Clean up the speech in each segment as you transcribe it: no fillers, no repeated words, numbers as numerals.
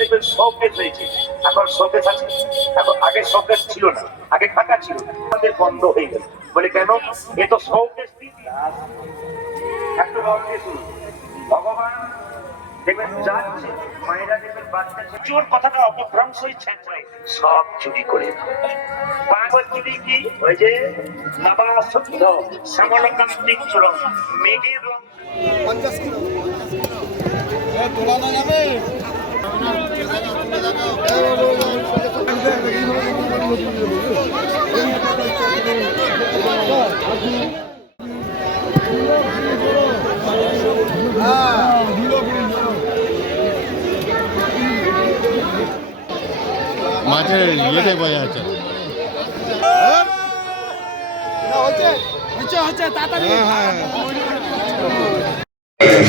দেখবেন শোকেস হয়েছে, এখন শোকেস আছে, এখন আগে শোকেস ছিল না, আগে ফাঁকা ছিল, আমাদের বন্ধ হয়ে গেল। বলে কেন? এ তো শোকেস একটু ভগবান দেখবেন যাচ্ছে, মায়েরা দেখবেন বাচ্চা চোর কথাটা অপভ্রংশই ছেঁচড়ে সব চুরি করে পাগল চুরি কি ওই যে নবাশুদ্ধ শ্যামলকান্তিক চূড়ন মেঘের রং 50 কিলো তোলা না যাবে। মাঠের ইয়েতে বোঝা যাচ্ছে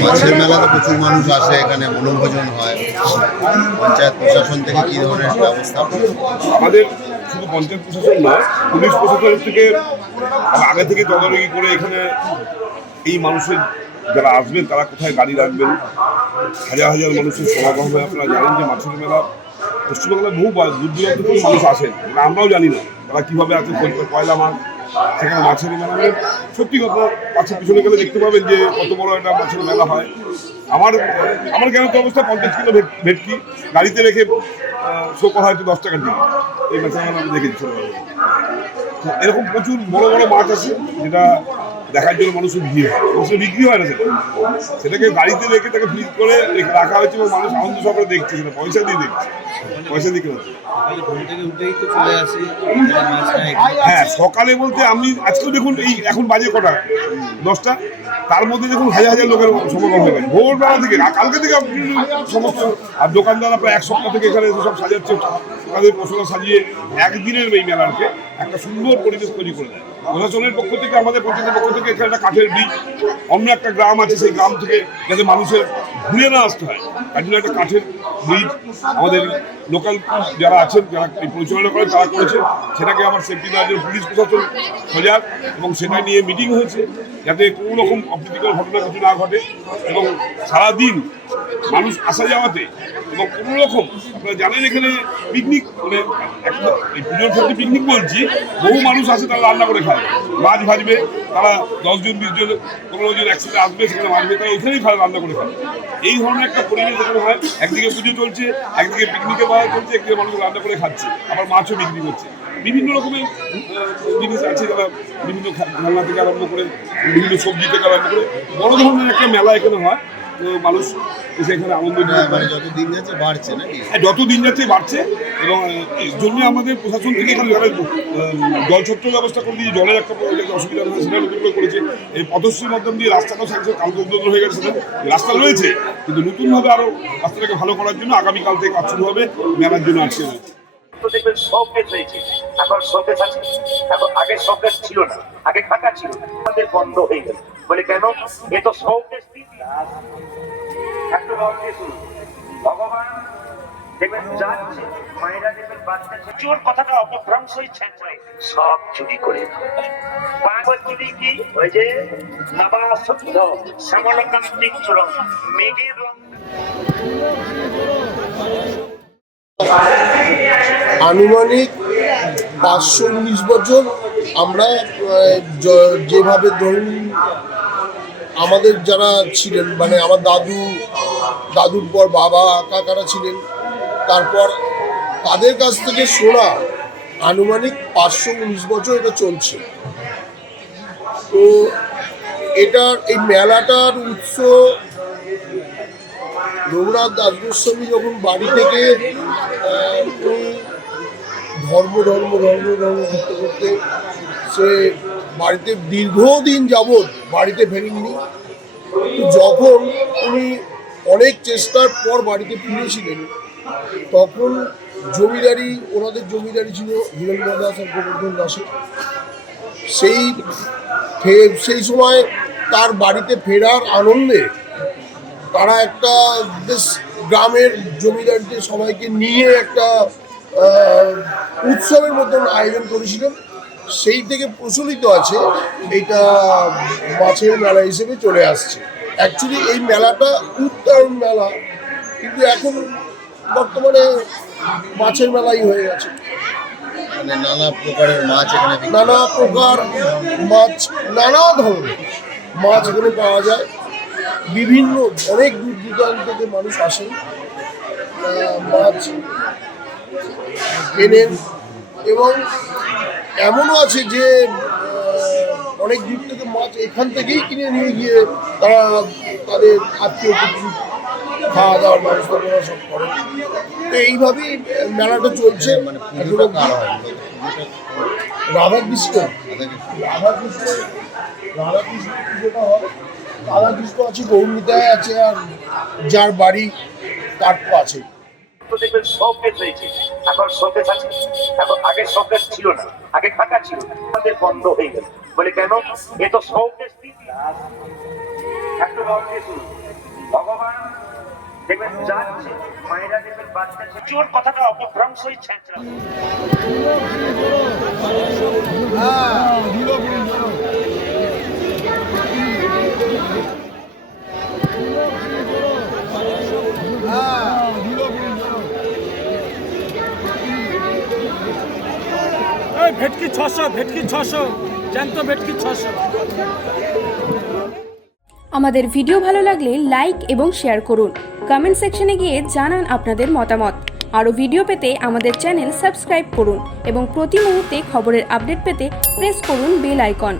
মাছের মেলাতে প্রচুর মানুষ আসে, এখানে বনভোজন হয়। পঞ্চায়েত প্রশাসন থেকে কি ধরনের ব্যবস্থা? আমাদের শুধু পঞ্চায়েত প্রশাসন নয়, পুলিশ প্রশাসন থেকে আগে থেকে তদারকি করে এখানে এই মানুষের যারা আসবেন তারা কোথায় গাড়ি রাখবেন, হাজার হাজার মানুষের সমাগম হয়। আপনারা জানেন যে মাছের মেলা পশ্চিমবাংলায় বহু দূর দূরান্ত থেকে মানুষ আসেন, আমরাও জানি না তারা কীভাবে আছে। পয়লা মাছ সেখানে মাছের মেলা মানে সত্যি কথা, মাছের পিছনে গেলে দেখতে পাবেন যে কত বড় একটা মাছের মেলা হয়। আমার জ্ঞানত অবস্থা 50 কিলো ভেটকি গাড়িতে রেখে শো করা হয়তো 10 টাকার দিকে। এই মাছের মেলা আমি দেখেছি ছোটবেলা। এরকম প্রচুর বড় বড় মাছ আছে যেটা দেখার জন্য মানুষের ভিড় হয়, মানুষের বিক্রি হয় না সেটাকে গাড়িতে রেখে তাকে ফ্রিজ করে রাখা হয়েছে এবং মানুষ আনন্দ সহকারে দেখছে, সেটা পয়সা দিয়ে দেখছে, পয়সা দিয়ে কেনা। হ্যাঁ, সকালে বলতে আমি আজকে দেখুন এই এখন বাজে কটা 10টা, তার মধ্যে দেখুন হাজার হাজার লোকের সমাগম হয়ে গেছে ভোরবেলা থেকে। কালকে থেকে সমস্ত আর দোকানদাররা প্রায় এক সপ্তাহ থেকে এখানে সব সাজাচ্ছে, তাদের পশলা সাজিয়ে একদিনের এই মেলাকে একটা সুন্দর পরিবেশ তৈরি করে দেয়। প্রশাসনের পক্ষ থেকে, আমাদের পঞ্চায়েতের পক্ষ থেকে এখানে একটা কাঠের ব্রিজ, অন্য একটা গ্রাম আছে সেই গ্রাম থেকে যাতে মানুষের ঘুরে না আসতে হয় তার জন্য একটা কাঠের ব্রিজ আমাদের লোকাল যারা আছেন, যারা এই পরিচালনা করেন তারা করেছে। সেটাকে আমার সেফটি দেওয়ার জন্য পুলিশ প্রশাসন সজাগ এবং সেটা নিয়ে মিটিং হয়েছে যাতে কোনো রকম অপ্রীতিকর ঘটনা কিছু না ঘটে। এবং সারাদিন মানুষ আসা যাওয়াতে এবং কোনো রকম, আপনারা জানেন এখানে পিকনিক মানে একটা এই পুজোর ক্ষেত্রে পিকনিক বলছি, বহু মানুষ আসে তারা রান্না করে খায়, মাছ ভাজবে, তারা 10 জন 20 জন 15 জন একসাথে আসবে, সেখানে ভাজবে, তারা ওখানেই খায়, রান্না করে খায়। এই ধরনের একটা পরিবেশ এখানে হয়। একদিকে পুজো চলছে, একদিকে পিকনিকের বাজার চলছে, একদিকে মানুষ রান্না করে খাচ্ছে, আবার মাছও বিক্রি করছে। বিভিন্ন রকমের জিনিস আছে, যারা বিভিন্ন খেলনা থেকে আরম্ভ করে বিভিন্ন সবজি থেকে আরম্ভ করে বড় ধরনের একটা মেলা এখানে হয়। তো মানুষ এসে এখানে আনন্দ নিয়ে মানে যত দিন যাচ্ছে বাড়ছে নাকি? হ্যাঁ, যত দিন যাচ্ছে বাড়ছে। এবং এর জন্য আমাদের প্রশাসন থেকে এখানে যারা জলছত্র ব্যবস্থা করে দিয়ে জলের একটা অসুবিধা হয়েছে সেটা নতুন করে করেছে। এই পথশ্রীর মাধ্যম দিয়ে রাস্তাটাও সাংসদ কালকে উদ্বোধন হয়ে গেছে, সেটা রাস্তা রয়েছে কিন্তু নতুনভাবে আরও রাস্তাটাকে ভালো করার জন্য আগামীকাল থেকে কাজ শুরু হবে, মেলার জন্য আজকে রয়েছে। দেখবেন শোকেস হয়েছে, এখন শোকেস আছে, এখন আগে শোকেস ছিল না, আগে ফাঁকা ছিল, আমাদের বন্ধ হয়ে গেল। বলে কেন? এ তো শোকেস একটু ভগবান দেখবেন যাচ্ছে, মায়েরা দেখবেন বাচ্চা চোর কথাটা অপভ্রংশই ছেঁচড়ে সব চুরি করে পাগল চুরি কি ওই যে নবাশুদ্ধ শ্যামলকান্তিক চূড়ন মেঘের রং। আনুমানিক 519 বছর আমরা যেভাবে ধরুন আমাদের যারা ছিলেন, মানে আমার দাদুর পর বাবা কাকারা ছিলেন, তারপর তাদের কাছ থেকে শোনা আনুমানিক 519 বছর এটা চলছে। তো এটার এই মেলাটার উৎস রঘুনাথ দাস গোস্বামী যখন বাড়ি থেকে ধর্ম করতে করতে সে বাড়িতে দীর্ঘদিন যাবৎ বাড়িতে ফেরেননি। যখন উনি অনেক চেষ্টার পর বাড়িতে ফিরেছিলেন তখন জমিদারি, ওনাদের জমিদারি ছিল হিরণময় দাস আর গোবর্ধন দাসের। সেই সময় তার বাড়িতে ফেরার আনন্দে তারা একটা বেশ গ্রামের জমিদারদের সবাইকে নিয়ে একটা উৎসবের মতন আয়োজন করেছিলেন। সেই থেকে প্রচলিত আছে, এইটা মাছের মেলা হিসেবে চলে আসছে। অ্যাকচুয়ালি এই মেলাটা উত্তরায়ণ মেলা, কিন্তু এখন বর্তমানে মাছের মেলাই হয়ে গেছে। মানে নানা প্রকারের মাছ এখানে বিক্রি হয়। নানা প্রকার মাছ, নানা ধরনের মাছ এখানে পাওয়া যায়। বিভিন্ন অনেক দূর দূরান্ত থেকে মানুষ আসেন, মাছ কেনেন, এবং এমনও আছে যে অনেক দূর থেকে মাছ এখান থেকেই কিনে নিয়ে গিয়ে তারা তাদের আত্মীয় কুটুম খাওয়া দাওয়ার ব্যবস্থা করা সব করে। তো এইভাবেই মেলাটা চলছে। মানে পুজোটা কার হয়? রাধাকৃষ্ণ পুজোটা হয়। রাধাকৃষ্ণ আছে, গৌরীতায় আছে, আর যার বাড়ি তার তো আছে। তো দেখবেন শোকেস হয়েছে, এখন শোকেস আছে। এখন আগে শোকেস ছিল না, আগে ফাঁকা ছিল, আমাদের বন্ধ হয়ে গেল। বলে কেন? এ তো শোকেস একটু গল্প শুনুন। ভগবান দেখবেন যাচ্ছে, মায়েরা দেখবেন বাচ্চা চোর কথাটা অপভ্রংশই ছেঁচড়া। ভেটকি 600, ভেটকি 600, জ্যান্ত ভেটকি 600। আমাদের ভিডিও ভালো লাগলে লাইক এবং শেয়ার করুন। কমেন্ট সেকশনে গিয়ে জানান আপনাদের মতামত। আরও ভিডিও পেতে আমাদের চ্যানেল সাবস্ক্রাইব করুন এবং প্রতি মুহূর্তে খবরের আপডেট পেতে প্রেস করুন বেল আইকন।